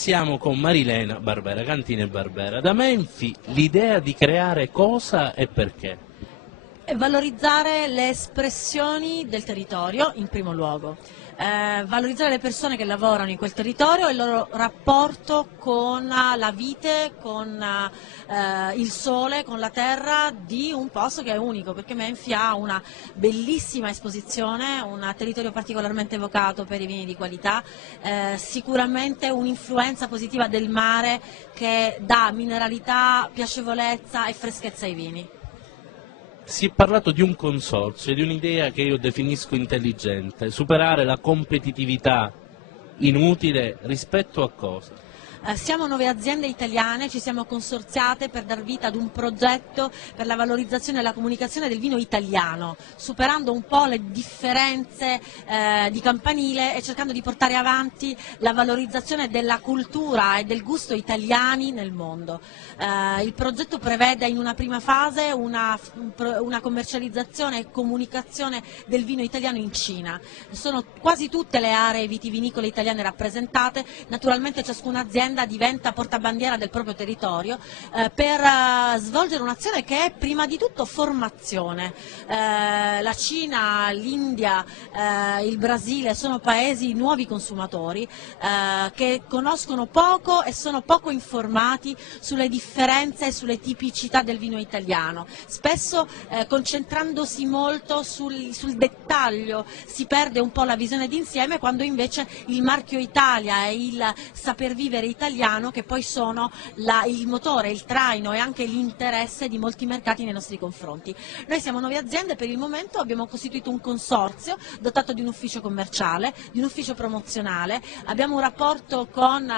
Siamo con Marilena Barbera, Cantine Barbera. Da Menfi l'idea di creare cosa e perché? E valorizzare le espressioni del territorio in primo luogo, valorizzare le persone che lavorano in quel territorio e il loro rapporto con la vite, con il sole, con la terra di un posto che è unico, perché Menfi ha una bellissima esposizione, un territorio particolarmente evocato per i vini di qualità, sicuramente un'influenza positiva del mare che dà mineralità, piacevolezza e freschezza ai vini. Si è parlato di un consorzio, di un'idea che io definisco intelligente, superare la competitività inutile rispetto a cosa? Siamo 9 aziende italiane, ci siamo consorziate per dar vita ad un progetto per la valorizzazione e la comunicazione del vino italiano, superando un po' le differenze di campanile e cercando di portare avanti la valorizzazione della cultura e del gusto italiani nel mondo. Il progetto prevede in una prima fase una commercializzazione e comunicazione del vino italiano in Cina. Sono quasi tutte le aree vitivinicole italiane rappresentate, naturalmente ciascuna azienda diventa portabandiera del proprio territorio per svolgere un'azione che è prima di tutto formazione. La Cina, l'India, il Brasile sono paesi nuovi consumatori che conoscono poco e sono poco informati sulle differenze e sulle tipicità del vino italiano. Spesso concentrandosi molto sul dettaglio si perde un po' la visione d'insieme, quando invece il marchio Italia e il saper vivere italiano che poi sono il motore, il traino e anche l'interesse di molti mercati nei nostri confronti. Noi siamo 9 aziende, per il momento abbiamo costituito un consorzio dotato di un ufficio commerciale, di un ufficio promozionale, abbiamo un rapporto con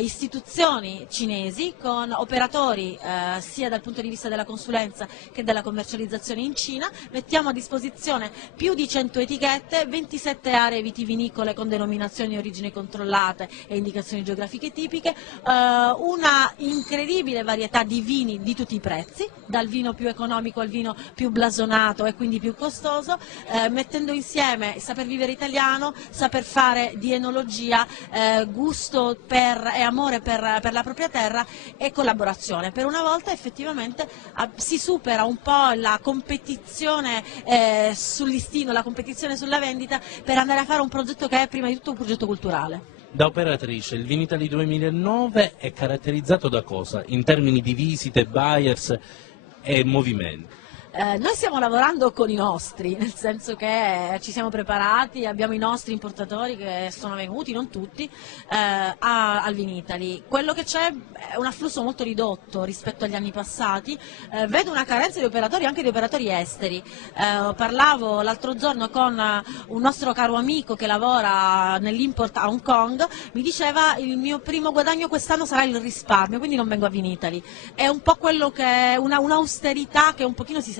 istituzioni cinesi, con operatori sia dal punto di vista della consulenza che della commercializzazione in Cina, mettiamo a disposizione più di 100 etichette, 27 aree vitivinicole con denominazioni di origine controllate e indicazioni geografiche tipiche, una incredibile varietà di vini di tutti i prezzi, dal vino più economico al vino più blasonato e quindi più costoso, mettendo insieme saper vivere italiano, saper fare di enologia, gusto e amore per la propria terra e collaborazione. Per una volta effettivamente si supera un po' la competizione sul listino, la competizione sulla vendita, per andare a fare un progetto che è prima di tutto un progetto culturale. Da operatrice, il Vinitaly 2009 è caratterizzato da cosa? In termini di visite, buyers e movimenti? Noi stiamo lavorando con i nostri, nel senso che ci siamo preparati, abbiamo i nostri importatori che sono venuti, non tutti, al Vinitaly. Quello che c'è è un afflusso molto ridotto rispetto agli anni passati, vedo una carenza di operatori, anche di operatori esteri. Parlavo l'altro giorno con un nostro caro amico che lavora nell'import a Hong Kong, mi diceva: il mio primo guadagno quest'anno sarà il risparmio, quindi non vengo a Vinitaly. È un po' quello che è un'austerità che un pochino si sente.